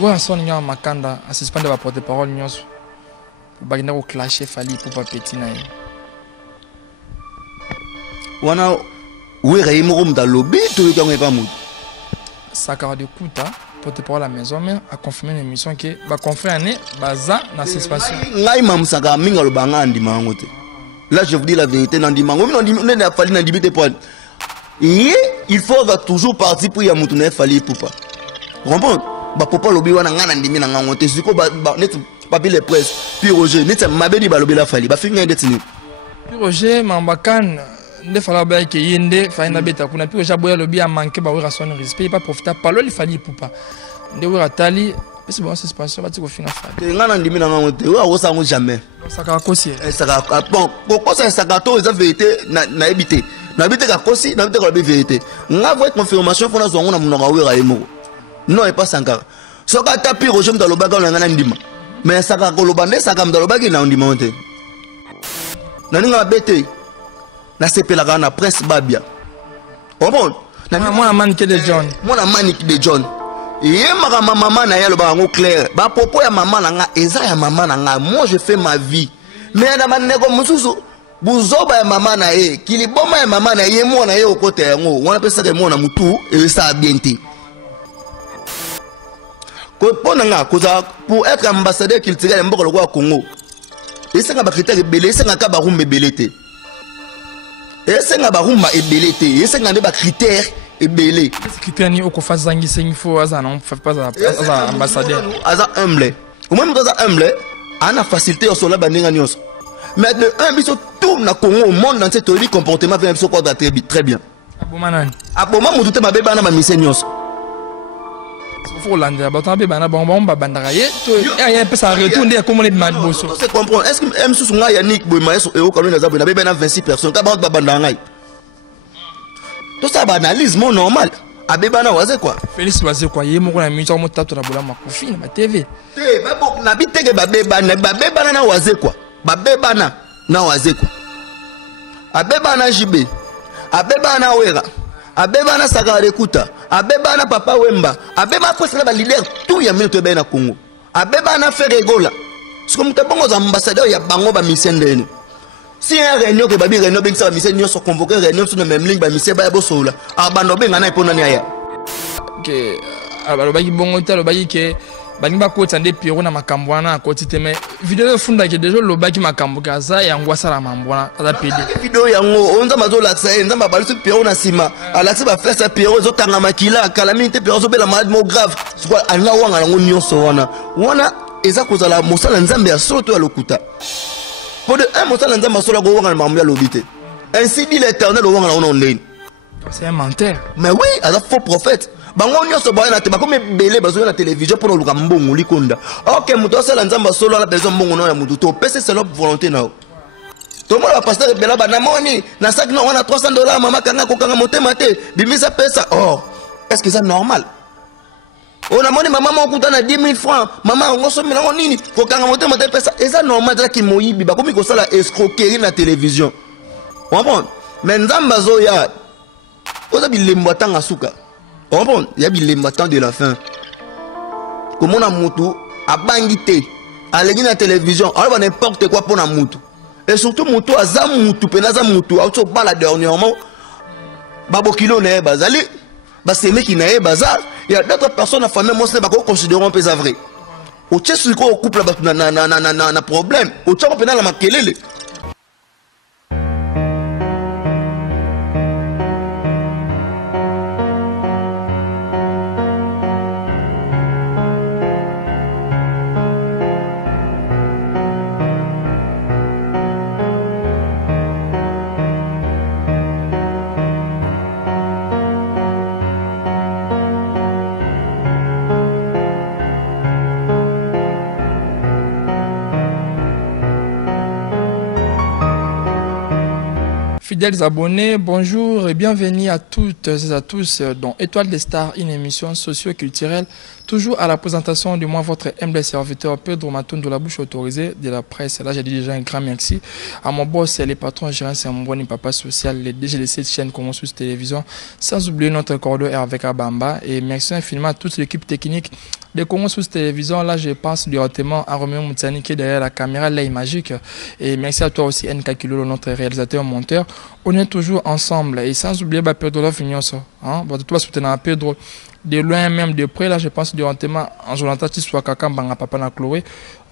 Ouais, on a makanda, à suspendre la porte-parole, nous avons clasher Fali pour pas petit naï. Wana, où est Raymond dans le lobby, tout le temps est pas mou. Ça a de couta, porte-parole à la maison, mais à confirmer l'émission que va confirmer année, baza dans suspension. Ngai mam saka minga lo banga ndima ngote. Là je vous dis la vérité dans dimango, on n'a pas fallu dans dibité pour. Il faut toujours partir pour y a moutoune Fali pour pas. Comprendre? Ba papa lobi wana ngana ndimi na ngangote siko ba net papi les presse puis Roger net mabedi ba lobi la Fali ba finga ndetini puis Roger mambakan nde fala ba ke yende fa ina beta kuna puis Roger boya lobi a manqué ba wera son respect pas profiter parole Fali poupa nde wera tali c'est bon suspension ba tiko finga Fali ngana ndimi na ngangote wa wosa ngo jamais ça ka kosi ça ka bon pourquoi ça ka to eza vérité na ebité na bité ka kosi na bité ka lobi vérité nga voit confirmation fona zo ngona munanga wera emo. Non, et pas Sankara. Ce que tu as pris au jeu de l'Obaga, on a un ndima. Mais ça va colobande, ça va me l'Obaga, il a un dimanche. Nani bête. Na sepe la gana prince Babia. Oh bon. Moi, la manique de John. Moi, la manique de John. Et ma maman na yalo ba clair. Ba popo ya maman na nga, eza ya maman na nga. Moi, je fais ma vie. Mais na manego mususu. Buzoba ya maman na ye. Kiliboma ya maman na ye, moi na ye au côté yango. On appelle ça que moi na mutu et ça a bien été. Pour être ambassadeur culturel au Congo, il y a des critères belés, il y a des belés. Il y a des belés, il y a des critères belés. Les critères ni au confas zangi il faut non pas ambassadeur. Aza humble. Au moins aza humble, on a facilité au sola bandinga nyos. Mais de un biso tout na Congo au monde dans cette théorie comportement fait biso quoi très bien. Abomanan. Aboma mututé ma bébé na ma mission nyos. Faut lander batan be bana bonbon ba bandaraye to ya peut ça retourner comme les mal bosso c'est comprendre est-ce que M sous nga Yannick boy so e o kanu na zabu na be na 26 personnes ka ba bandangai to ça banalise mon normal abe bana waze quoi Félix waze quoi yemo ko na mi to mo tato na bola makofi na TV te ba bok na bitege ba be bana na waze quoi ba be bana na waze quoi abe bana jibe abe bana wera abeba na Sakara Kuta abeba na Papa Wemba abeba ko sala ba leader tout ya minute be na Congo abeba na Ferregola siko mutabongo za ambassadeur ya bango ba mission ndeni si un réunion ke babi réunion be sa mission nyo so convoquer réunion sur le même ligne ba mission ba bosola abando be ngana ipona ni aya ke abalo ba bongo talo ba ke balimba ko tande piro na makambo wana akoti teme video funda ke dejo lo baki makambo kaza ya ngwasa la mambona ala pede video yango onza mazola tsa nzamba balusu piro na sima ala tsa ba faire ça piro zo tanga makila calamité piro zo bela malade mo grave soit anga wanga ngo nyonso wana eza kozala mosala nzambe ya solo to ya lokuta pour de un mosala nzambe solo go wanga na mambo ya lobité ainsi dit l'Éternel wanga na ondeni c'est un menteur mais oui ala faux prophète bango nyonso ba na te ba comme belé bazo na télévision pour luka mbongo likonda OK muto sala nzamba solo na besoin mbongo no ya muto to pese c'est leur volonté na to mo la pasteur bela ba na moni na sac no wana $300 mama kanga ko kanga motema te bimisa pesa oh est-ce que c'est normal on a moni maman mo kuta na 10 000 francs maman ngoso mina nini ko kanga motema te pesa et ça normal za ki moyibi ba komi ko sala escroquerie na télévision bon mais nzamba zo ya oza bilembo tanga suka. Oh bon, il y a le matin de la fin. Comment on a moutou a bangité, à l'église la télévision, alors n'importe quoi pour la moutou. Et surtout moutou a zam moutou, penaza moutou, a auto bala dernièrement. Babo kilo n'est bazali, bah c'est mec qui n'est bazar. Il y a d'autres personnes à famille, moi c'est pas qu'on considère un peu vrai. Au tchè sur quoi au couple na problème. Au tchè on peut na la makelele. fidèles abonnés, bonjour et bienvenue à toutes et à tous dans Étoile des Stars, une émission socio-culturelle, toujours à la présentation de moi, votre humble serviteur Pedro Matondo, la bouche autorisée de la presse. Là, j'ai dit déjà un grand merci à mon boss, les patrons gérants, c'est mon bon papa social, les DG de cette chaîne Congo Sous Télévision, sans oublier notre cordeau avec Abamba. Et merci infiniment à toute l'équipe technique de Congo Sous Télévision. Là, je pense directement à Roméo Moutani qui est derrière la caméra, l'œil magique. Et merci à toi aussi, NK Kilo, notre réalisateur monteur. On est toujours ensemble et sans oublier Pedro Vignoso. Toi, soutenir Pedro de loin, même de près. Là, je pense directement en Jonathan Tissoua Kakamba, Papa na Chloé.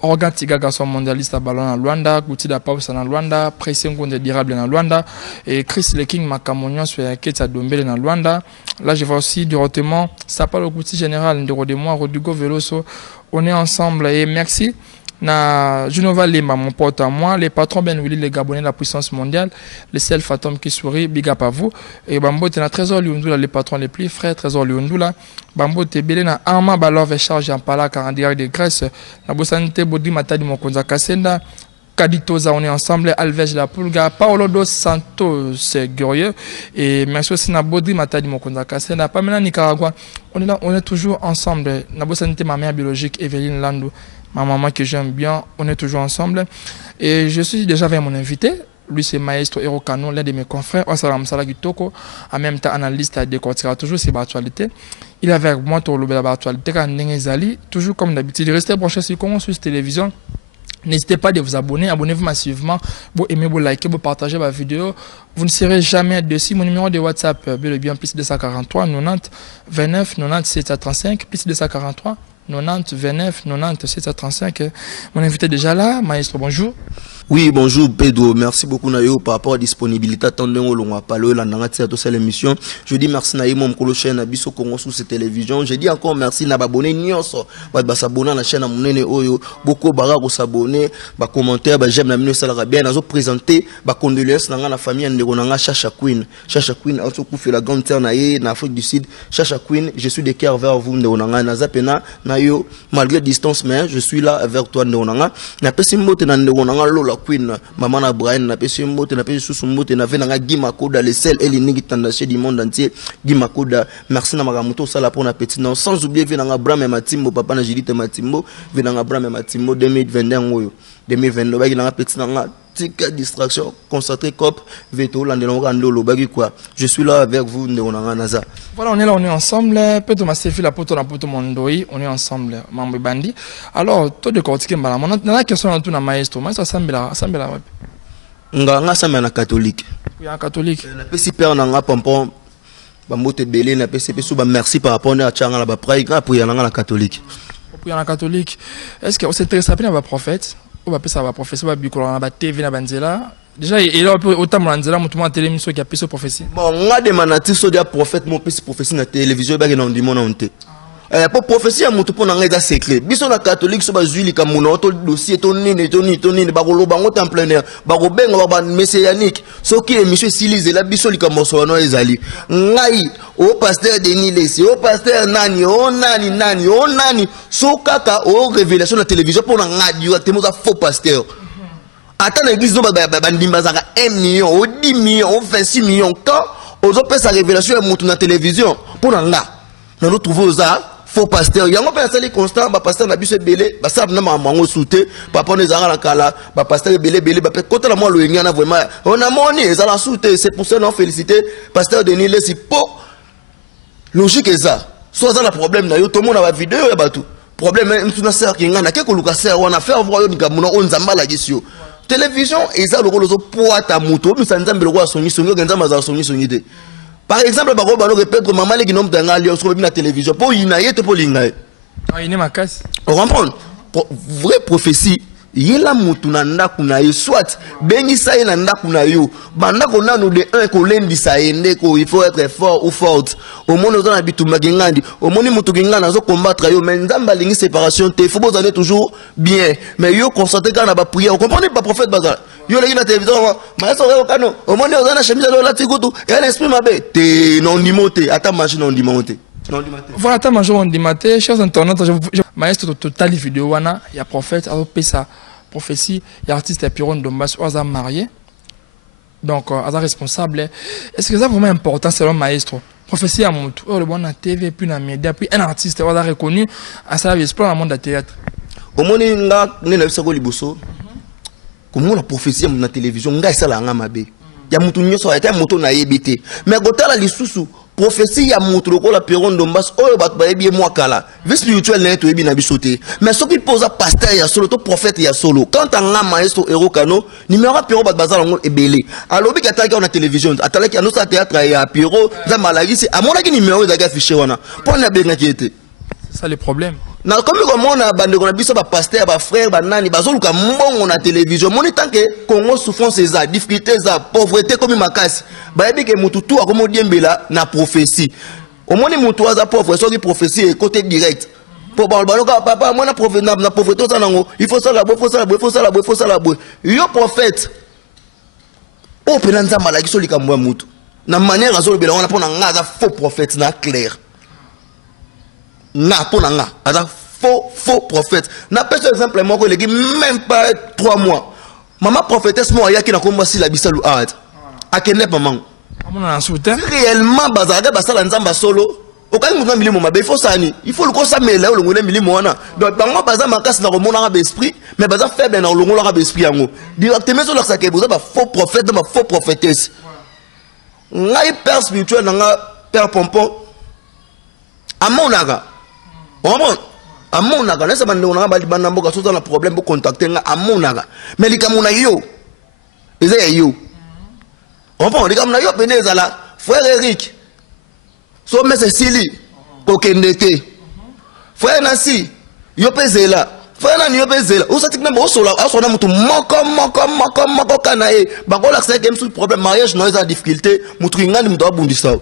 Organ Tiga garçon mondialiste à ballon en Luanda, Gouti da Paus en Luanda, Pressing Gonde Dirable en Luanda, et Chris Le King Makamonion sur la quête à Dombele en Luanda. Là, je vois aussi directement Sapalo Gouti Général de moi, Rodrigo Veloso. On est ensemble et merci. Na Junova Lema, mon pote à moi, les patrons Ben Willy, les Gabonais de la puissance mondiale, les seuls fantômes qui sourient, big up à vous. Et Bambo, t'es na Trésor Liundula, les patrons les plus frères, Trésor Liundula. Bambo, t'es belé na Arma Balov et Charge en Pala, car en direct de Grèce. Na Bosanite, Bodi Matadi, Mokonza Kasenda. Kaditoza, on est ensemble, Alvej La Pulga, Paolo dos Santos, Gurieux, et merci aussi na Bodi Matadi, Mokonza Kasenda, Pamela Nicaragua. On est là, on est toujours ensemble. Na Bosanite, ma mère biologique, Evelyne Landou. Ma maman que j'aime bien, on est toujours ensemble. Et je suis déjà avec mon invité. Lui, c'est Maestro Hero Kano, l'un de mes confrères. Osalam Salagitoko, en même temps analyste à décortiquer toujours ses actualités. Il est avec moi pour l'actualité quand Nengezali, toujours comme d'habitude. Restez branchés sur Congo Sous Télévision. N'hésitez pas à vous abonner, abonnez-vous massivement, vous aimez, vous likez, vous partagez ma vidéo. Vous ne serez jamais déçus. Mon numéro de WhatsApp, bien plus 243 90 29 90 735, plus 243 90 29 90 735. Mon invité est déjà là, Maestro, bonjour. Oui, bonjour Pedro, merci beaucoup Nayo par rapport à la disponibilité. Attendez, on va parler là dans cette émission. Je dis merci Nayo, mon colo chaîne Abisso Congo Sous cette télévision. Je dis encore merci na abonné nyonso, ba s'abonner à la chaîne Amunene Oyo, beaucoup barako s'abonner, ba commentaire, ba j'aime na mino salara bien, nazo présenter, ba condoléances na la famille ndeko na Chacha Queen. Chacha Queen a aussi fait la grande terre naïe na Afrique du Sud. Chacha Queen, je suis de cœur vers vous ndeko na Nazapena Nayo, malgré distance mais je suis là vers toi ndeko na. Na pesimbote na ndeko na lola Queen, maman na Brian, na pesi mbote, na pesi sous mbote, na venanga Guy Makoda, les seuls et les nigi tandaché du monde entier. Guy Makoda, merci na magamuto sala pour na petit non, sans oublier venanga Bram et Matimbo, papa na Judith Matimbo, venanga Bram et Matimbo 2021 2022, bagi na petit nanga tika distraction, concentré cop, veto landelonga ndolo bagi quoi. Je suis là avec vous ndonanga naza. Voilà, on est là, on est ensemble. Peut-être ma séfille la poto na poto mondoi, on est ensemble, mambo bandi. Alors, toi de cortiquer mbala, on a la question dans tout na maestro, maestro sambela web. Nga sambela catholique. Oui, un catholique. Na pesi père nanga pompon, ba mote belé na pesi pesu ba merci par rapport à changa la ba prayer pour yanga la catholique. Pour yanga catholique. Est-ce que c'est très sapé na prophète? On va appeler ça professeur va bicolo na ba TV na banzela. Déjà il a autant manzela mutumo na télévision qui a pissé prophétie. Bon, on a des manati so dia prophète mon pisse prophétie na télévision ba na ndimo na onte. Pour prophétie à mutupo na ngeza secret. Biso na catholique so ba zuili ka muna to dossier to nini ba koloba ngo en plein air. Ba ko benga ba messianique. So ki émission silise la biso lika moso no ezali. Ngai o pasteur Denis Lesi, o pasteur nani, o nani, so kaka o révélation na télévision pour na ngadi o temo za faux pasteur. Attends l'église no ba ndimba za 1 million, o 10 millions, o 26 millions quand ozo pesa sa révélation ya mutu na télévision pour na nga. Na nous trouvons ça faux pasteur. Il y a un pasteur constant, ba pasteur na biso belé, ba sa na mango souté, papa ne zanga la kala, ba pasteur belé, ba côté la moi le ngana vraiment. On a moni, ça la souté, c'est pour ça non féliciter pasteur Denis Lesi po. Logique est ça. Soit ça le problème na yo tout le monde a la vidéo ya batu. Problème tu na sert ki ngana ke ko luka sert on a fait voir yo ngamuna on zambala gisio. Télévision et ça le rôle zo poata moto, mi sanzambe le roi songi nzamba za songi de. Par exemple, bako bano répète maman les guinom dans la sur la télévision pour inaye te pour l'ingaye. Ah, il est ma casse. On comprend. Vraie prophétie. Yela mutu na ndaku na yo soit bengi sa na ndaku na yo banda ko na no de un ko lendi sa ende ko il faut être fort ou forte au monde on a bitu magingandi au monde mutu gingana zo combattre yo mais nzamba lingi séparation te faut besoin toujours bien mais yo concentrer quand na ba prière vous comprenez pas prophète bazar yo les na télévision mais ça au kano au monde on a chemise de la tikutu et l'esprit mabe te non dimoté attends machine non dimoté. Voilà, ta major on dit maté, chers internautes, maestro total vidéo wana, il y a prophète, alors pesa prophétie, il y a artiste Piron Dombas, Oza marié. donc aza responsable. Est-ce que c'est vraiment important selon maestro? Prophétie à mon tour, le bon à TV, puis dans les médias, puis un artiste aza reconnu à sa exploit dans le monde du théâtre. Au moins, nga nena bisako liboso. Comment la prophétie à la télévision, nga ça la ngamabe. Ya mutu nyoso ata moto na yebite. Mais gotala lisusu prophétie ya mutu lokola Pierron Dombas oyo bat ba yebi moi kala. Vie spirituelle na to yebi na bisote. Mais ce qui pose à pasteur ya solo to prophète ya solo. Quand un maestro héros kano, numéro Pierron bat bazala ngo ebele. Alobi kataki na télévision, atalaki ano sa théâtre ya Pierrot, za malagi c'est à mon avis numéro za affiché wana. Pour na benga kiete. C'est ça le problème. Na comme on a bande qu'on biso ba pasteur ba frère ba nani bazoluka mbongo na télévision moni tant que Congo souffrance ça difficulté ça pauvreté comme makasi ba yebi ke mutu tu akomo diembela na prophétie au moins mutu aza pauvre so ki prophétie côté direct pour ba baloka papa moi na pauvreté ça nango il faut ça la boy faut ça la boy faut ça la boy faut ça la boy yo prophète o penanza malaki so likambo mutu na manière azolobela wana pona ngaza faux prophète na clair. Na pour nga, faux prophète. N'a pas exemple moi que même pas 3 mois. Maman prophétesse moi ya qui na komba si la bisalu art. Akene maman. Réellement bazarga basala nzamba solo. Aucun mouvement milimo mabe faut ça ni. Il faut le consommer là le ngone milimo wana. Donc bango baza makas na remona ra esprit, mais baza faible na le ngona ra esprit yango. Directement sur leur saké boza ba faux prophète, ba faux prophétesse. Ngai père spirituel nga père pompon. Amonaga. À mon aga, laisse moi on a banamboka sur un problème pour contacter à mon aga. Mais les camona yo, ils aient yo. On prend les camona yo penezala, frère Eric, so mais Cécilie, kokendete, frère Nancy, yo pezela, frère Nani yo pezela. Où ça t'es même au sol, à son amour tout moko kanae. Bagola c'est un problème mariage, non ils ont difficulté. Moutringa ni mdoa bundisa.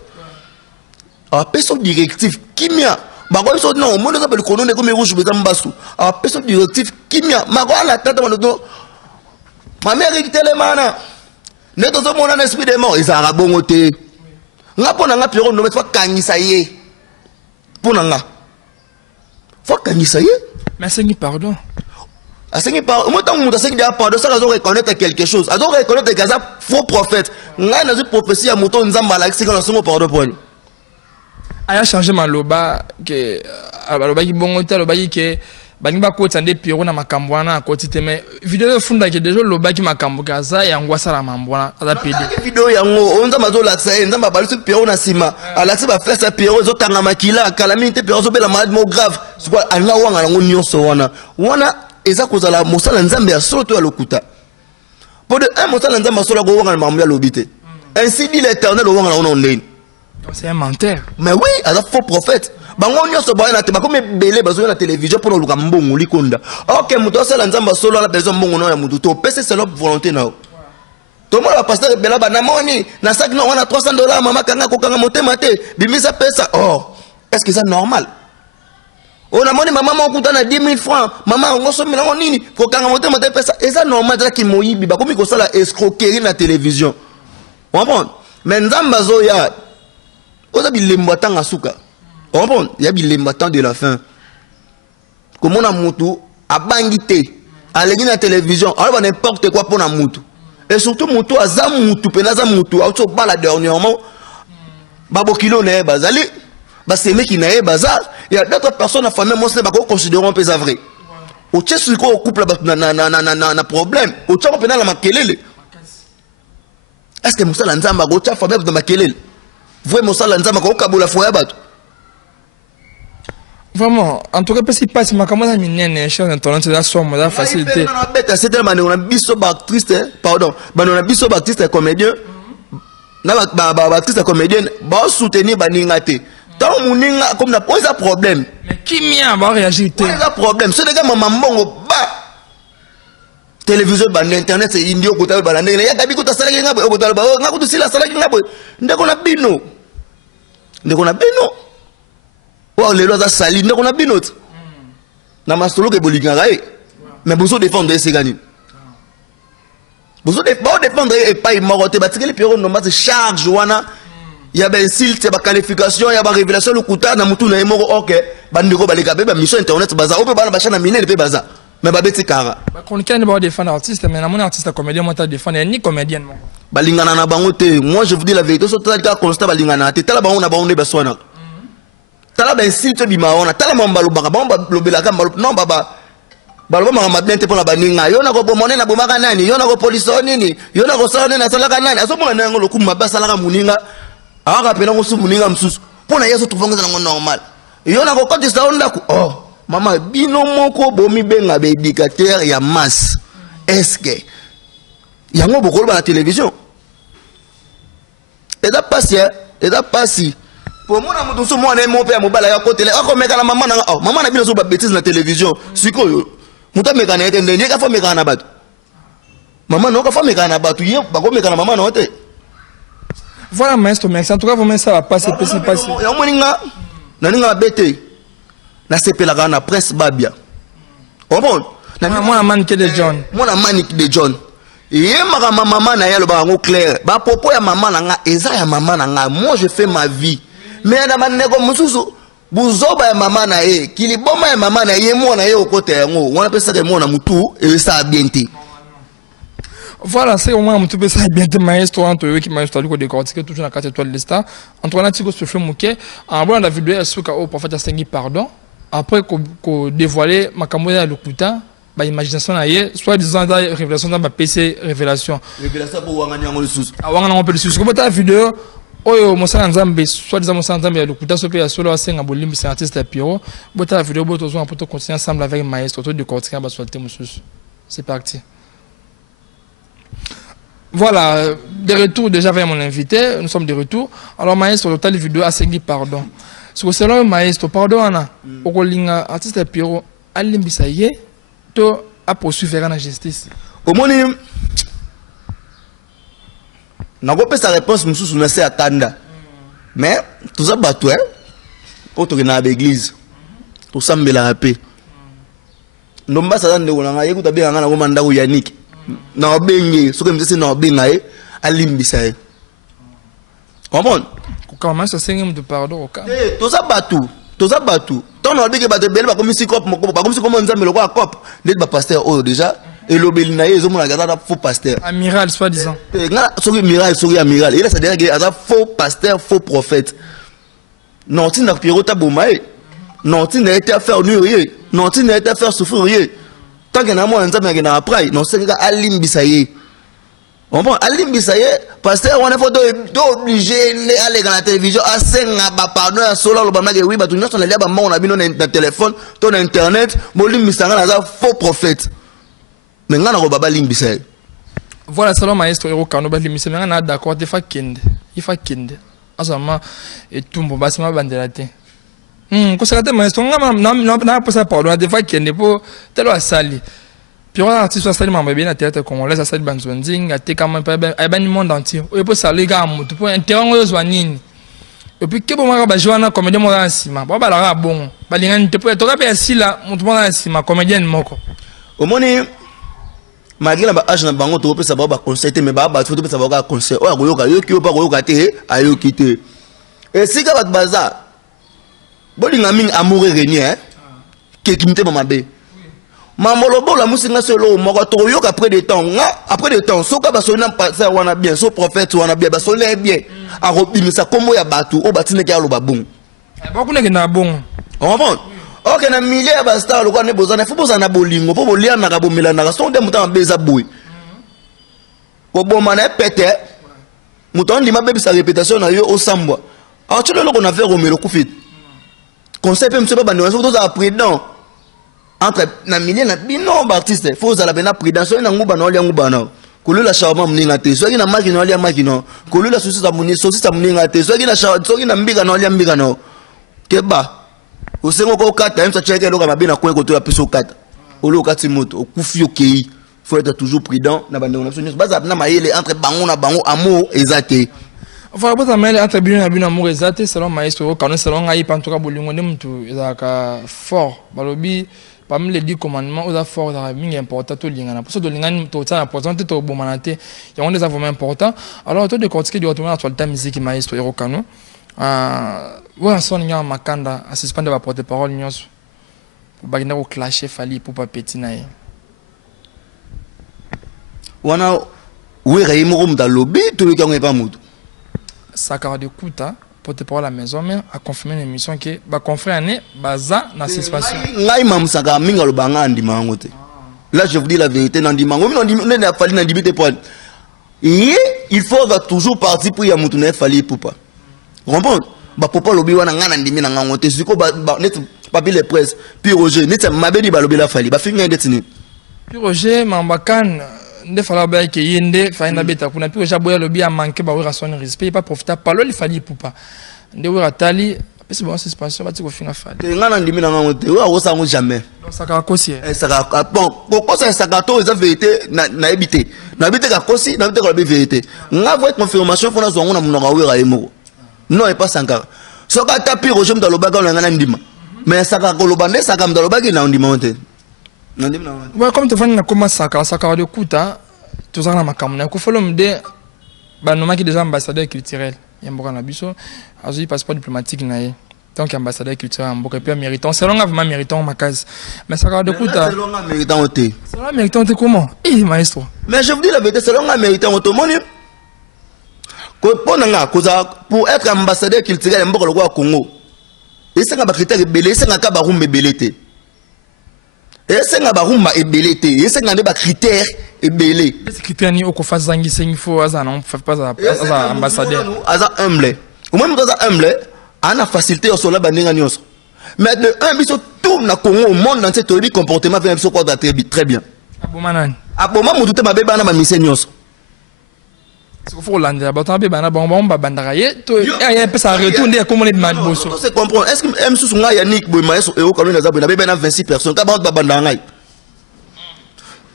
Ah personne directif, kimia. Bagoy so non mo ndoka belikono ne ko me rouge beza mbasu a personne directif kimia magoa la tata mando ma mère qui telemana ne to zo mona na esprit de mort ezara bongo te nga pona nga Pierrot no metfa kangisa ye pona nga faut kangisa ye mais c'est qui pardon asengi pardon mo tangu muta sengi dia pardon ça raison reconnaître quelque chose azo reconnaître que ça faux prophète nga na prophétie ya moto nzamba la sika na songo pardon pour a changé ma loba que loba qui bon hôtel loba qui bani ba ko tsande Pierrot na makambo wana a côté mais vidéo funda que déjà loba qui makambo kaza ya ngwasa la mambona ala pedi vidéo yango onza mazo la sa nzamba ba lusu Pierrot na sima ala se ba faire ça Pierrot zo tanga makila calamité Pierrot zo bela malade mo grave c'est quoi anga wanga ngo nyonso wana eza kozala mosala nzambe ya solo to ya lokuta pour de un mosala nzambe solo go wanga na mambo ya lobité ainsi dit l'Éternel wanga na ono ndeni. C'est un menteur. Mais oui, un faux prophète. Bango nyonso boya na te ba comme belé bazo na télévision pour luka mbongo likonda. OK, muto sala nzamba solo la besoin mbongo na muto to pese c'est leur volonté na. To mo la pasteur bela ba na moni na sac no wana $300 mama kanga ko kanga motema te bimisa pesa. Oh, est-ce que c'est normal? On a moni maman mo kuta na 10 000 francs, maman ngoso milango nini ko kanga motema te pesa. Et ça normal ça ki moyibi ba comme ko sala escroquerie na télévision. On comprend? Mais nzamba zo ya on a bien les souka. On comprend? Il y a bien les de la fin. Comme on a moutou, à bangité, à la télévision, on va n'importe quoi pour un moutou. Et surtout moutou, à zam moutou, penaza moutou, à tout bas la dernièrement, babo kilo n'est bazali, bah c'est mec qui n'est bazar. Il y a d'autres personnes à famille, moi c'est pas considérons peu vrai. Au tchè sur quoi au couple na problème. Au tchè on pénal la makelele. Est-ce que moussa l'anzamba au tchè famille de makelele? Vraiment ça l'anzamba ko kabula foya bato. Vraiment, en tout cas, parce qu'il passe, ma camarade a mis une chose internet, c'est la somme, la facilité. C'est tellement on a biso actrice, pardon, on a biso actrice comédien. Na actrice comédienne, ba soutenir baningate. Tant moninga comme na pose un problème. Mais qui m'a va réagir? Pose un problème. C'est des gars maman bongo ba. Télévision ban internet c'est indio ko ta ba ndenge ya gabi ko ta sala nga bo ko ta ba nga ko sila sala nga bo. Ndeko na bino. Ndeko na bino. Wow, les lois sali, nous on a bien notre. Na mastolo ke boligarae. Mais vous défendre ces gagnants. Vous défendre et pas immorté. Parce que les Pierrot non c'est charge wana. Il y a ben silte, il y a qualification, il y a révélation le kuta na mutu na emoro OK. Bandeko baleka be mission internet baza. On peut ba bachana miner pe baza. Mais ba beti kara. Ba chroniqueur ne va défendre artiste mais na mon artiste comédien moi ta défendre ni comédienne mon. balingana na bango te. Moi je vous dis la vérité, so tala ka constat balingana te. Tala bango na bango ne baswana. Tala ba insulte bima ona. Tala mambalo baka bango lobelaka mbalo. Non baba. Baloba mama bien te pour la baninga. Yo na ko bomone na bomaka nani? Yo na ko police nini? Yo na ko sala na sala ka nani? Aso mona nango loku mabasa la ka muninga. Aka pena ko su muninga msusu. Pona yeso tuvanga na normal. Yo na ko koti sa onda ko. Oh, mama bino moko bomi benga be éducateur ya masse. Est-ce que yango bokolo ba la télévision? Et da passi. Pour moi, je suis mon père, mon père, côté là. Comme la maman, maman a bien sur bêtise la télévision. C'est quoi? Mon père mécanique, il y a fait mécanique abat. Maman, non, il fait mécanique abat. Tu y es pas comme mécanique maman, non? Voilà, maestro, mais en tout cas, vous ça va passer, passer. Il y a un moninga, naninga bête. Na sepe la gana presse babia. Oh bon. Moi, la manique de John. Moi, la manique de John. Et ma maman n'a pas le baron clair. Ba popo ya maman n'a eza ya maman n'a. Moi, je fais ma vie. Mais na manego mususu buzoba ya mama na ye kiliboma ya mama na ye mona ye okote yango wana pesa ke mona mutu et ça bien te. Voilà, c'est au moins un petit peu ça bien te maestro entre eux qui maestro du décortiquer toujours dans 4 étoiles de star entre un petit peu mouké en bon la vidéo suka au prophète Asengi pardon après ko dévoiler makambo ya lokuta ba imagination na ye soit disant dans révélation dans ba PC révélation pour wanga nyango le sous wanga na ngopeli sous ko ta vidéo oyo mosala nzambe soit disant mosala nzambe ya lokuta so pe ya solo asenga bolimbi c'est artiste ya Pierrot bota vidéo boto zo un peu continuer ensemble avec maestro to de cortiquer ba solté mususu c'est parti. Voilà, de retour déjà vers mon invité, nous sommes de retour. Alors maestro total vidéo Asengi pardon. Sur selon maestro pardon ana okolinga artiste ya Pierrot alimbisa ye to a poursuivre la justice. Au moins n'a pas sa réponse mususu na se atanda. Mais tout ça batou hein pour tourner à l'église. Tout ça me la paix. Nomba sa ndeko na ngaye kutabia ngana ko manda ko Yannick. Na obenge so comme c'est na obenga e alimbisa e. Comprendre? Comment ça sengem de pardon au cas. Tout ça batou. Ton obenge ba de belle ba comme si cop moko ba comme si comment nzambe lokwa cop. Net ba pasteur oh déjà et l'obelina e zo mona gata faux pasteur. Amiral soit disant. Ngana soki amiral. Il a ça dire que ada faux pasteur, faux prophète. Non, tu n'as Pierrot ta bomae. Non, tu n'as été à faire nuire. Non, tu n'as été à faire souffrir. Tant que moi nzambe ngena après, non c'est que alimbisa ye. On prend alimbisa ye pasteur on est faut obligé aller dans la télévision à senga ba pardon à solo lo bamage oui ba tout nyonso na lia ba mona bino na téléphone, ton internet, bolimbisa ngana za faux prophète. Mais ngana ko baba limbisa ye. Voilà selon maestro Ero Kano ba limbisa ngana d'accord te fa kende. Il fa kende. Azama et tumbo basima bandela te. Ko sakate maestro ngama na posa pardon te fa kende po telo asali. Puis on a artiste sali mamba bien na théâtre congolais sali banzonzing ate kama pa ba ni monde entier. O po sali ga mutu po interro yo zwanini. Et puis que bon ba joana comédien mo na sima. Ba ba la bon. Ba lingani te po to ka pe asila mutu mo na sima comédien moko. Au moni malgré la âge na bango to pe sa ba conseil mais ba tu to pe sa ba conseil. O akoyoka yo ki o pa koyoka te ayo kite. Et si ka ba baza bolinga mingi amour renier hein que kimte mama be. Mamolobo la musinga solo moko to yoka après des temps soka ba sona passer wana bien so prophète wana bien ba sona bien a robimisa kombo ya batu o batine ka lo babung. Ba kuneke na bon. On va OK na milliers ba star lo kwa ne bozana fo bozana bolingo po bolia na ka bomela na so de muta beza boy. Ko boma na pété muta ndima bebi sa répétition na yo o sambwa. Alors tu le qu'on a fait Romero Koufit. Conseil pe monsieur ba bandi so to za président. Entre na milliers na bino artiste faut za la bena prudence na nguba na olia nguba na kolula shawama mninga te so na maki na olia maki no kolula sosi za mninga te so na shawa so na mbika na olia mbika no keba osengo ko kata msa cheke loka mabina ko ko to ya piso kata olo kati moto okufi okei faut être toujours prudent na bande na sonyo baza na mayele entre bango na bango amour ezate. Enfin, vous avez attribué un amour exact selon maestro Kano selon ngai pantoka bolingo ne mtu ezaka fort balobi parmi les 10 commandements aux forts dans la mingi important to lingana pour ça de lingana to ça important to bomanate il y a des vraiment important alors to de cortiquer du retourner à la musique maestro Ero Kano voilà son nya makanda à suspendre va porter parole nyos pour bagina ko clasher fali pour pas petit nae wana Oui, Raïmo dans le lobby, tout le temps n'est pas moudou. Sakara de Kouta, porte-parole à la maison mère, a confirmé une émission que bah confrère année baza dans cette situation. Ngai mam Sakara minga le banga andima ngote. Là je vous dis la vérité nandima. On n'a fallu n'andibite point. Et il faut toujours partir pour yamutu ne fallu pour pas. Comprendre? Bah papa lobby wana ngana ndimi na ngote. Siko ba net papier les presse. Puis Roger net mabedi ba lobby la fallu. Ba finga ndetini. Puis Roger Mambakan ne fallait pas que yende faina beta kuna puis Roger boya lobby a manqué ba wera son respect pas profiter pas le fallu pour pas. De wera tali parce que bon c'est pas va tiko finga fallu. Ngana ndimi na ngote. Wa osa ngo jamais. Donc ça ka kosi. Ça ka bon pourquoi ça ka to eza vérité na ebité. Na ebité ka kosi na ebité ka la vérité. Nga voit confirmation fona zo ngona munanga wera emo. Non, et pas Sankara. Ce que tu as pris au jeu de l'Obaga, on a un ndima. Mais Sakara Kolobane, Sakara de l'Obaga, il a un ndima. Ouais, comme tu vois, il a commencé Sakara de Kouta, tout ça, on a camé. Il faut l'homme de. Bah, nous, qui déjà ambassadeur culturel. Il y a un bon abisso. Alors, il passeport diplomatique, naïe. Donc, ambassadeur culturel, un bon peu méritant. C'est long, vraiment méritant, ma case. Mais Sakara de Kouta. C'est long, méritant, t'es. C'est long, méritant, t'es comment? Eh, maestro. Mais je vous dis la vérité, c'est long, méritant, t'es. Pour être ambassadeur culturel au Congo, il y a des critères belés, il y a des critères belés. Il y a des critères belés. Ces critères ni au kofa zangi c'est il faut non pas ambassadeur. Aza humble. Au moins dans humble, on a facilité au sola bandinga nyos. Mais de un biso tout na Congo au monde dans cette comportement fait un quoi très bien. Abomanan. Aboma mututé ma beba na ma mission nyos. Il faut l'endre. Bah, t'as bien bon bandaraye. Tu y a pas ça retourner comme les matchs bosso. C'est comprendre. Est-ce que même sous son Yannick Boymaïs et au Cameroun Nazabou n'avait pas 26 personnes. T'as pas de bandaraye.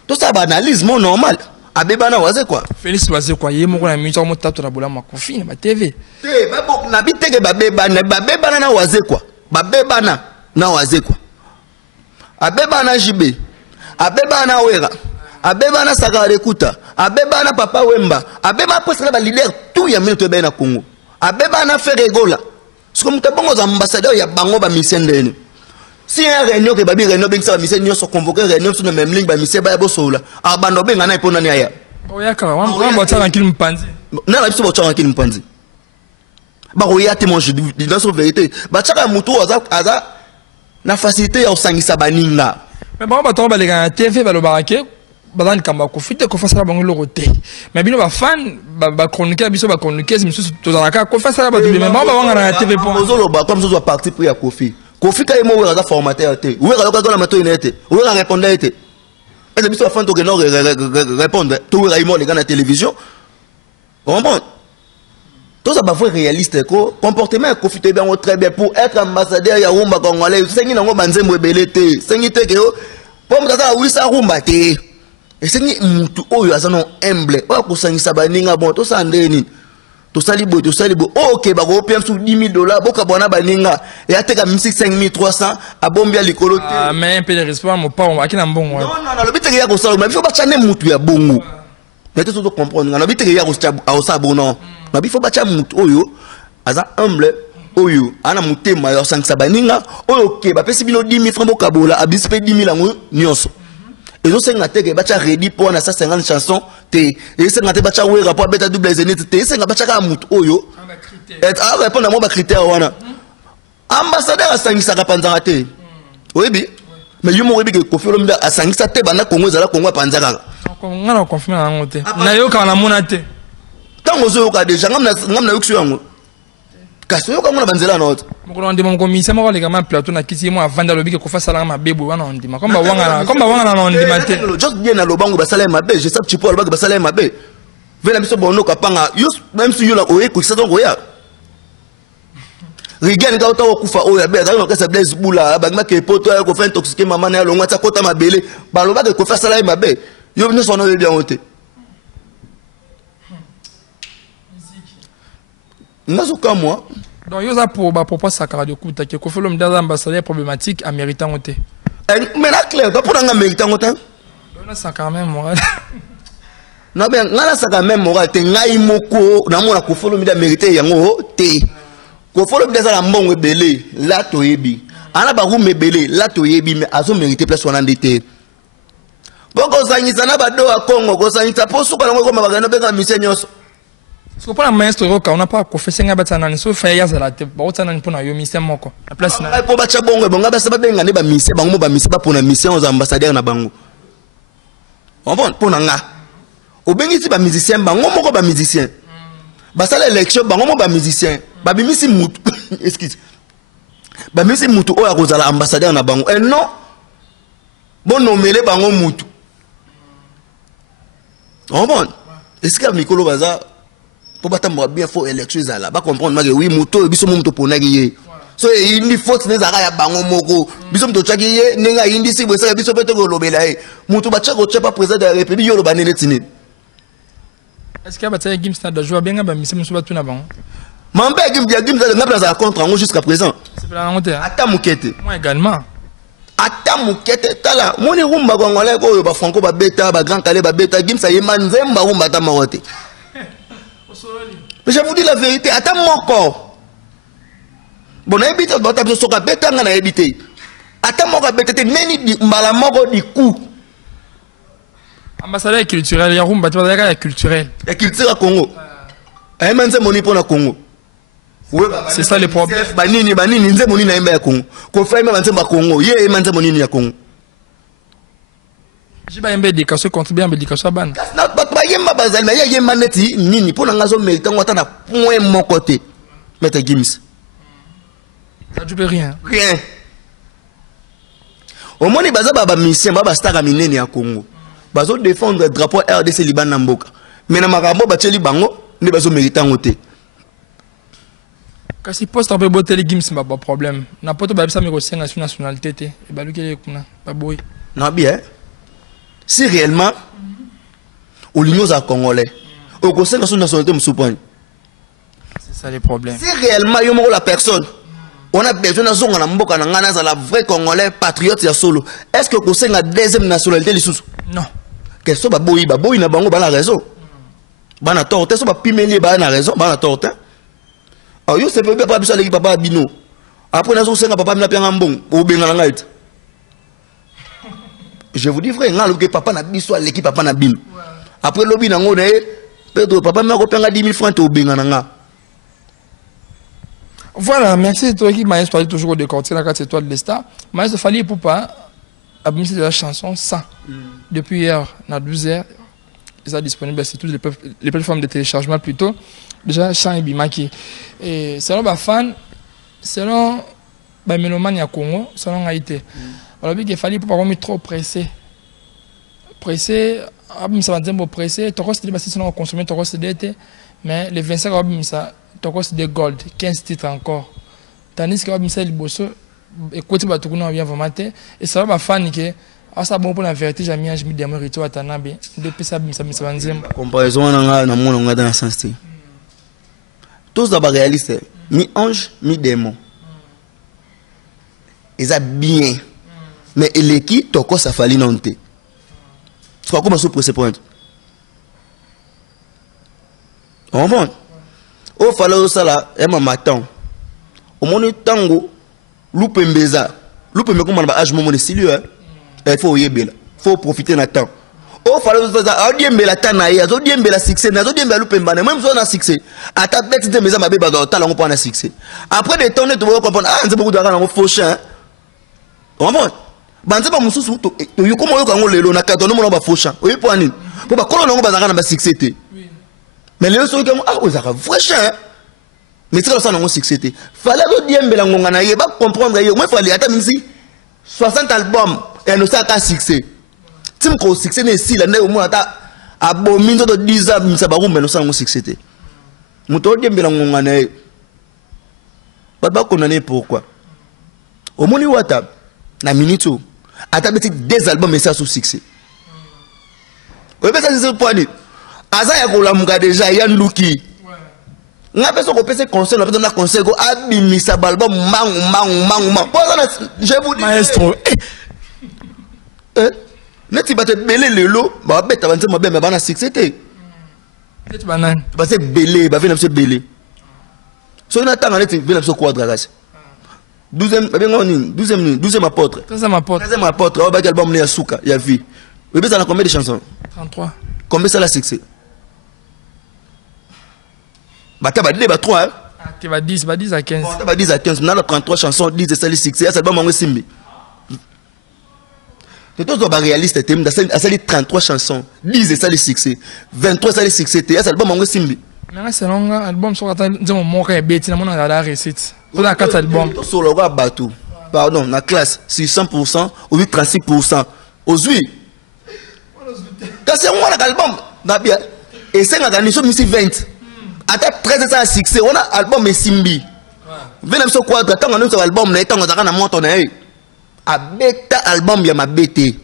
Tout ça banalise mon normal. Abébana oise quoi. Félix oise quoi. Yé mon qu'on a mis sur mon tatou la boula ma confine ma TV. Té ba bon na bité que babébana na oise quoi. Babébana na oise quoi. Abébana JB. Abébana Wera. Abébana Sakara de Kouta. Abébana Papa Wemba. Abébana presque les leaders tout y a mis na Congo. Abébana Ferregola. C'est comme t'as bon aux ambassadeurs y a bango ba mission de. Si un réunion que babi réunion bingsa mission nyo so convoquer réunion sur le même ligne ba mission ba bosola. Abando benga na ipona nya ya. Oyaka wa botsa tranquille mpanzi. Na la biso botsa tranquille mpanzi. Ba roya témoin je dis dans son vérité. Ba chaka mutu aza na facilité ya osangisa baninga. Mais bon ba to ba les TV ba lo barake. Bazan kamba kofite ko fasala bango lo roté mais bino ba fan ba chroniquer biso ba chroniquer misu tozalaka ko fasala ba mais ba wanga na TV point ozolo ba comme ça parti pour ya Kofi ka emo wera za formateur te wera ka na mato inete wera répondre te et biso fan to que non répondre to wera imo les gars na télévision bon tout ça ba vrai réaliste ko comportement Kofi te bien très bien pour être ambassadeur ya rumba congolais sengi nango banzembo ebele te sengi te ke pour mutata wisa rumba te. Et c'est mutu oyo azano humble oyo kusangisa baninga bon to sandeni to salibo OK ba ko pem sous $10,000 boka bona baninga et ateka 5300 abombi ya likolo te ah mais un peu de respect mon pas akina mbongo non le biteke ya ko sala mais il faut ba chane mutu ya bongo mais tout comprendre ngana biteke ya ko sa bono mais il faut ba chane mutu oyo aza humble oyo ana mutema ya sangisa baninga oyo OK ba pesi bino 10,000 francs boka bola abispe 10,000 ango nyonso. Et nous sommes que bacha ready pour na 50 chansons te et c'est ngate bacha we rapport beta double zenith te c'est bacha ka mutu oyo et a répondre à moi ba critère wana ambassadeur asangisa ka panzanga te oyebi mais yo mo oyebi ke Kofi Olomide asangisa te bana Congo zala Congo panzanga ngana confirmer na ngote na yo ka na mona te tango zo ka déjà ngamna yuksu yango kaso yo ka mona banzela na autre mokolo ndima moko mise moko leka ma plateau na kisi mo avanda lobi ke ko fasala ma bebo wana ndima comme ba wanga na ndima te just bien na lobango basala ma be je sais petit peu basala ma be vela biso bono kapanga même si yo la oye ko ça donc oya rigen ka ota okufa oya be za no kesa blaze bula ba ma ke poto ko fa intoxiquer maman na lo ngata kota mabele ba lo ba ke ko fasala ma be yo ne sono bien ote nazuka moi. Donc, il y a pour Sakara de Kouta qui fait l'homme d'ambassadeur problématique à méritant. Mais là, clair, pour un méritant. Ça quand même moral. Non, bien, là, ça quand même moral. T'es naïmoko, n'a mon a follow me mérité yango, t'es. Ko follow me la mbongo belé, là, toyebi. Ana barou me belé, là, toyebi, mais azo mérité place on en été. Bon, kozangisa na bado a Congo kozangisa po suka lango koma bagano benga mission nyoso. Parce que pour la maestro Roka on n'a pas confessé nga batana ni so fa ya zala te ba otana ni pona yo mission moko. La place na. Po ba cha bongo bonga ba saba benga ne ba mission bango ba mission ba pona mission aux ambassadeurs na bango. On va pona nga. Obengi si ba musicien bango moko ba musicien. Ba sala élection bango moko ba musicien. Ba bimisi mutu. Excuse. Ba bimisi mutu o ya kozala ambassadeur na bango. Et non. Bon nomele bango mutu. On va. Est-ce que Mikolo baza pour battre bien faux élection là ba comprendre que oui mutu biso mutu pona giye. So indi faute des ara ya bango moko. Biso mutu tchaki ye nenga indi si bwesa biso peto ko lobela e. Mutu ba tchako tchepa président de la République yo lo banene tini. Est-ce qu'il y a bataille Gims na jouer bien ba mission musu batu na bango? Mambe Gims na place contre en jusqu'à présent. C'est pas la honte. Ata mukete. Moi également. Ata mukete tala moni rumba ngolé ko ba franco ba beta ba grand calé ba beta Gims ayema nzemba rumba ta marote. Mais je vous dis la vérité, ata moko. Bon habite ba ta soka beta nga na habite. Ata moko beta te neni di mbala moko di coup. Ambassadeur culturel, ya rumba tu culturel. La culture à Congo. Ayema nzemba moni pona Congo. C'est ça le problème. Banini nze moni na yemba ya Congo. Ko fa yemba nzemba Congo, ye yemba nzemba moni ya Congo. J'ai pas yemba éducation contribuer à l'éducation ban. Na ba yemba bazali na yemba neti nini pona ngazo mérite ngota na point mon côté. Maître Gims. Ça ne peut rien. Rien. Au moins baza ba mission ba star minene ya Congo. Bazo défendre le drapeau RDC Liban na mboka. Mais na makambo ba tcheli bango ne bazo mérite ngote. Quand si poste un peu botter les Gims, pas de problème. N'importe quoi, ça me ressemble à une nationalité. Et bah, lui qui est pas beau. Non, bien. Si réellement, au l'union à Congolais, au conseil de la nationalité, c'est ça les problèmes. Si réellement, il y a la personne, on a besoin de zone en Mboka, on a la vraie Congolais patriote ya solo. Est-ce que le conseil a la deuxième nationalité les non. Qu'est-ce que Baboui n'a pas la raison. Bana torte, ça va pimer bana raison, bana torte. Ah yo c'est pas pas bisa l'équipe papa bino. Après nazo senga papa mina pianga mbong o benga na ngait. Je vous dis frère ngalo ke papa na biso l'équipe papa na bino. Après lobi na ngone Pedro papa mina ko pianga 10 000 francs to benga na nga. Voilà, merci toi qui m'a parlé toujours de quartier la 4 étoiles de l'État. Maïs Fali Poupa a mis de la chanson 100 depuis hier à 12h. Ils sont disponibles sur toutes les plateformes de téléchargement plutôt. Déjà, Chant et Bimaki. Et selon les fans, selon les mélomanes à Congo, selon Haïti. Alors, il fallait pas trop pressé. Pressé, ça va dire pressé. Toko c'est des basses, sinon on consomme Toko c'est d'été. Mais les 25 Toko c'est des gold, 15 titres encore. Tandis que le bosso, écoutez, tout le monde vient vraiment. Et selon les fans, ah ça bon pour la vérité j'ai mis des retours à Tanabe depuis ça ça comparaison na mon dans le sens tous d'abord réalistes mi ange mi démon ils a bien mais l'équipe toko ça fallait nonte tu comment se pour ce point on va au fallait ça là et matin au mon tango loupembeza loupembe comme ba âge moment de silio il faut y faut profiter de temps. Oh, fallait dire la temps naïe, dire la succès, dire la loupe mbane. Même si on a succès, à ta tête de mes amis, dans talent on prend succès. Après des temps, tu vas comprendre. Ah, c'est beaucoup d'argent dans faux champ. On va. Banze ba mususu to yo komo yo kango lelo na kato no mo ba faux champ. Oyi po ani. Po ba kolo no ba zanga na ba succès te. Mais les autres comme ah, vous avez vrai champ. Mais c'est ça non succès te. Fallait dire la ngonga na ye ba comprendre yo. Moi fallait ata minsi 60 albums. Et nous sommes à succès. Si nous avons succès, nous avons abomi de 10 ans, nous avons succès. Nous avons pas condamné pourquoi. Au moment où tu as minute, tu as des albums mais ça sous succès. Oui, mais ça c'est le point. Asa ya kolamuka déjà yanduki. Nga peso ko pese conseil, on a conseil ko abimisa album mang. Je vous dis maestro. Neti bate belé lelo ba beta banze mabe mais bana succès te neti banane ba se belé ba vena se belé so na tanga neti vena se quadra gas 12e apôtre 13e apôtre ba quel album ya suka ya vie Bébé, ça a combien de chansons? 33. Combien ça a succès? Bah, tu as 3, hein? Tu vas 10 à 15. Tu vas 10 à 15. Maintenant, 33 chansons, 10 et ça a succès. Ça va m'envoyer Simbi. Tu es réaliste, tu as 33 chansons, 10 et ça a succès. 23 ça a succès. Ça va m'envoyer Simbi. Mais c'est long, album sur mon bête, on a la recette. On a 4 albums. Sur le roi bateau. Pardon, la classe, 600% ou 36%. Aujourd'hui, quand c'est moi l'album, et c'est la mission 20. À 13 ça a succès, on a album et Simbi. Venez sur quadre, quand on a un album, on a un montant. A bêta album, il y a ma bêté.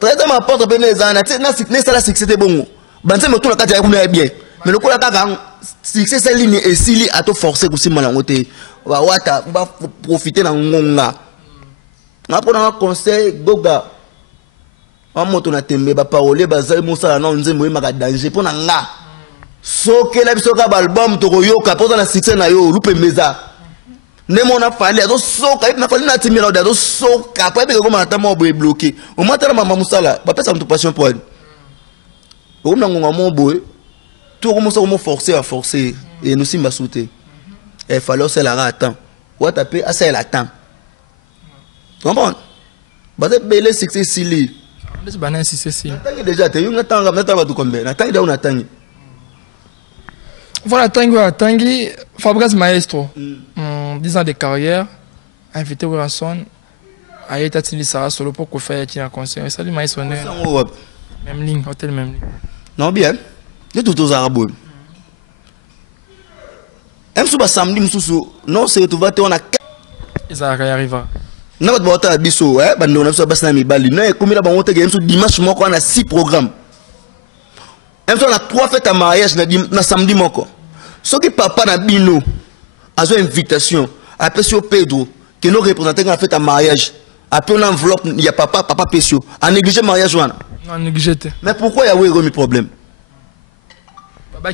Très bien, ma porte, les années, c'est la succès de bon. Ben, c'est mon tour, la carte, bien. Mais le coup, la carte, succès, c'est ligne et si à te forcer aussi mal en côté. On va profiter dans le monde. On va prendre un conseil, Goga. On monte na tembe, ba parole, ba zali moussa, non, nous aimons ma danger pour nga. So que la bisoka album, to yoka, pour la succès na yo, loupe meza. Ne mon a fallu, à soka, il n'a fallu na timira, à soka, après, comment on t'a bloqué. Au moins, t'as la maman moussa là, pas ça me passion pour elle. Au moins, on a mon boy. Tout le monde forcé à forcer et nous sommes sauté. Il fallait que la attend. Ou taper à ça l'attend. Comprends? Parce que belé succès sili. C'est banal si c'est si. Déjà tu es attend va tout combien? Attend on attend. Voilà Tanguy Fabrice Maestro. 10 ans de carrière, invité au Rasson. A été attiré Sarah solo pour qu'on fasse un concert. Salut Maestro. Même ligne, hôtel même ligne. Non bien. De tout aux arabes. Même si samedi, non, c'est tout va te on a. Ça arrivera. Non, tu vas te biso, hein, ben on a ça bassin mi bali. Non, comme il a bon game sur dimanche, moi on a 6 programmes. Même si on a 3 fêtes à mariage na samedi moko. Ce qui papa na bino a une invitation. Après sur Pedro, qui nous représente la fête à mariage. Après on enveloppe, il y a papa Pesio. A négligé mariage ou non, négligé. Mais pourquoi il y a eu un problème?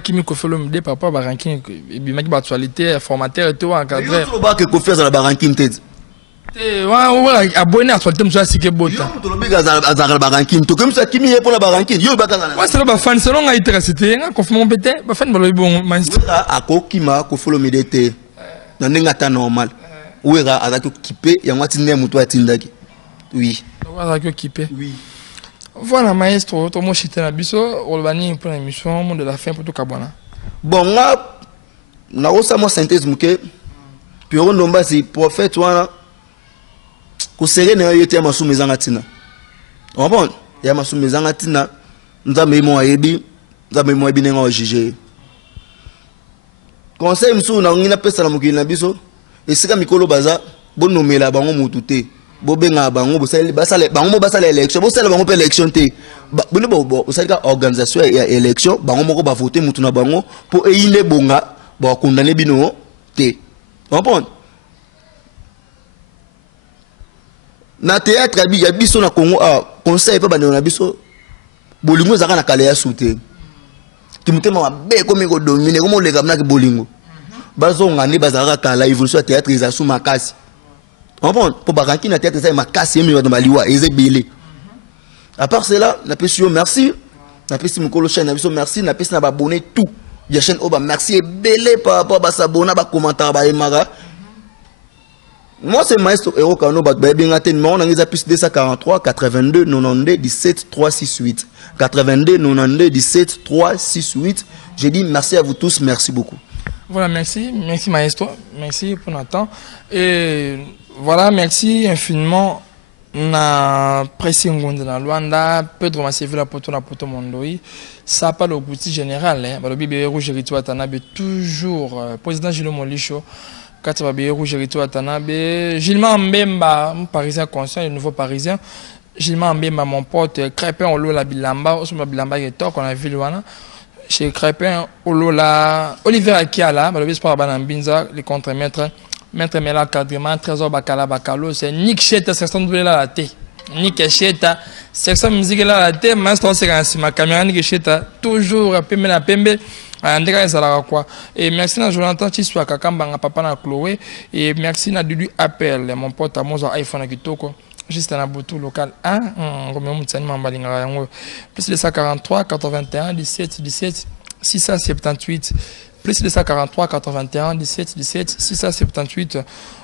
Qui me fait le papa barankin et bien ma actualité formateur et tout encadré. Tu vas que confiance dans la barankin tête. Ouais abonné à actualité me soit que bota. Tu le biga dans la barankin. Tu comme ça qui m'y est pour la barankin. Yo baka na. Ouais c'est là ba fan selon a intéressé nga confirme pété ba fan ba bon maestro. A ko kima ko follow médité. Na ninga ta normal. Ouera avec occupé ya ngati ne mutu atindaki. Oui. Avec occupé. Oui. Voilà, maestro, tout le monde chité na biso, on va venir pour l'émission, monde de la fin pour tout Kabwana. Bon, là, on a aussi ma synthèse, puis on a dit, prophète, on a dit, on a sous mes angatina. On va il y a ma sous mes angatina, nous avons mis mon ébi, nous avons mis mon ébi, nous avons jugé. Conseil, nous avons dit, on a dit, biso, et c'est comme Mikolo Baza, bon nommé là, on a dit, bobenga bango bosali basale bango basale élection bosala bango pe élection té bino bo osali organisation ya élection bango moko ba voter mutu na bango pour eyine bonga ba condamner bino té comprendre na théâtre bi ya biso na Congo conseil pe bana na biso bolingo zaka na kale ya souté timutema mabe komi ko dominer komo lega na ke bolingo bazo ngani bazaka kala évolution ya théâtre za sous makasi. Pour Baranki, na tête ça m'a cassé mais dans Maliwa et zébélé. À part cela, na pesio merci, na pesi mukolo chaîne na biso merci, na pesi na abonner tout. Ya chaîne oba merci et belé par rapport à s'abonner ba commentaire ba emara. Moi c'est Maestro Héros Kano ba bien atteindre on a les plus 243 82 92 17 368 82 92 17 368. J'ai dit merci à vous tous, merci beaucoup. Voilà, merci Maestro, merci pour notre temps et voilà, merci infiniment. Na pressé ngonde na Luanda, Pedro Masevila poto na poto mondoi. Ça pas le petit général hein. Balobi be rouge rito atanabe toujours président Gilles Molicho. Quand ba be rouge rito atanabe, Gilman Mbemba, parisien conscient, le nouveau parisien. Gilman Mbemba mon pote, Crépin Olo la Bilamba, Osuma Bilamba qui est on a vu Luana. Chez Crépin Olo la Oliver Akiala, balobi sport banambinza, les contre-maîtres. Maître Mela Kadriman, Trésor Bakala Bakalo, c'est Nick Cheta, section de la thé. Nick Cheta, section musique la thé, Maestro c'est ma caméra Nick Cheta, toujours Pembe la Pembe, André Zara quoi. Et merci à Jonathan Chiswa Kakamba, papa na Chloé, et merci à Dudu Appel, mon pote à Moza iPhone Kitoko. juste un aboutou local 1, comme on tient Mambalinga, plus 243 81 17 17 678, plus 243 81 17 17 678,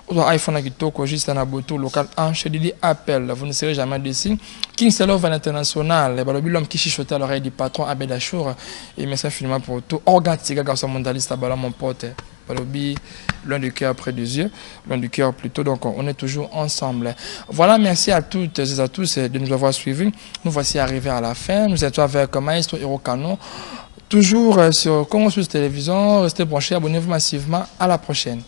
ou iPhone Kitoko, juste un aboutou local 1, chez Didi Appel, vous ne serez jamais déçus. King Salov à l'international, l'homme qui chichotait à l'oreille du patron Abed Achour, et merci infiniment pour tout. Organ Tiga, garçon mondialiste, à mon pote. Loin du cœur près des yeux, loin du cœur plutôt, donc on est toujours ensemble. Voilà, merci à toutes et à tous de nous avoir suivis. Nous voici arrivés à la fin. Nous étions avec Maestro Hirokano, toujours sur Congo Sous Télévision. Restez branchés, abonnez-vous massivement. À la prochaine.